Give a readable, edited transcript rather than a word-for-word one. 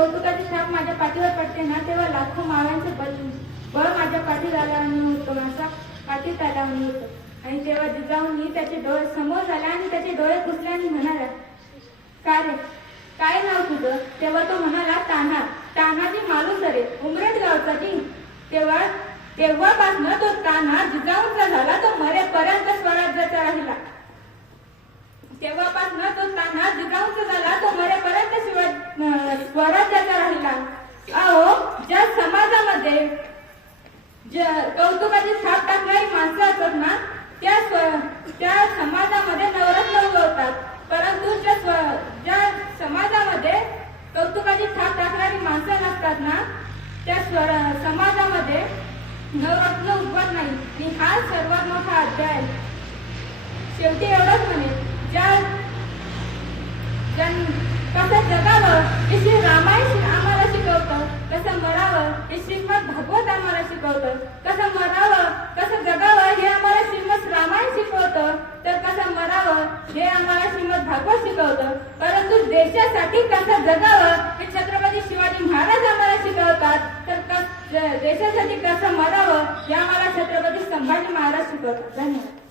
कौतुकाची छाप माझ्या पाठीवर पडते ना, तेव्हा लाखो मावांचे बळ माझ्या पाठीत आल्याने होतो, माझा पाठीत आल्याने होतो. आणि तेव्हा जिजाऊंनी त्याचे डोळे समोर झाले आणि त्याचे डोळे पुसले आणि म्हणाला, काय रे, काय नाव तुझं? तेव्हा तो म्हणाला, तान्हा. तान्हाजी मालुसरे, उमरेड गावचा जी. तेव्हापासून तो तान्हा जिजाऊंचा झाला, तो मरेपर्यंत स्वराज्याचा राहिला. तेव्हापासून तो तान्हा जिजाऊंचा झाला, तो मरेपर्यंत स्वराज्याचा राहिला. अहो, ज्या समाजामध्ये कौतुकाची छाप टाकणारी माणसं असतात ना, त्या समाजामध्ये नवरत्न उगवतात. परंतु ज्या समाजामध्ये कौतुकाची छाप टाकणारी माणसं नसतात ना, त्या समाजामध्ये नवरत्न उगवत नाही. आणि हा सर्वात मोठा अध्याय आहे. शेवटी एवढंच म्हणेल, कसं जगावं हे श्री रामायण आम्हाला शिकवतं, कसं मरावं हे श्रीमद भागवत आम्हाला शिकवतं, कसं मरावं कसं जगावं हे आम्हाला श्रीमद रामायण शिकवतं, तर कसं मरावं हे आम्हाला श्रीमद भागवत शिकवतं. परंतु देशासाठी कसं जगावं हे छत्रपती शिवाजी महाराज आम्हाला शिकवतात, तर देशासाठी कसं मरावं हे आम्हाला छत्रपती संभाजी महाराज शिकवतात. धन्यवाद.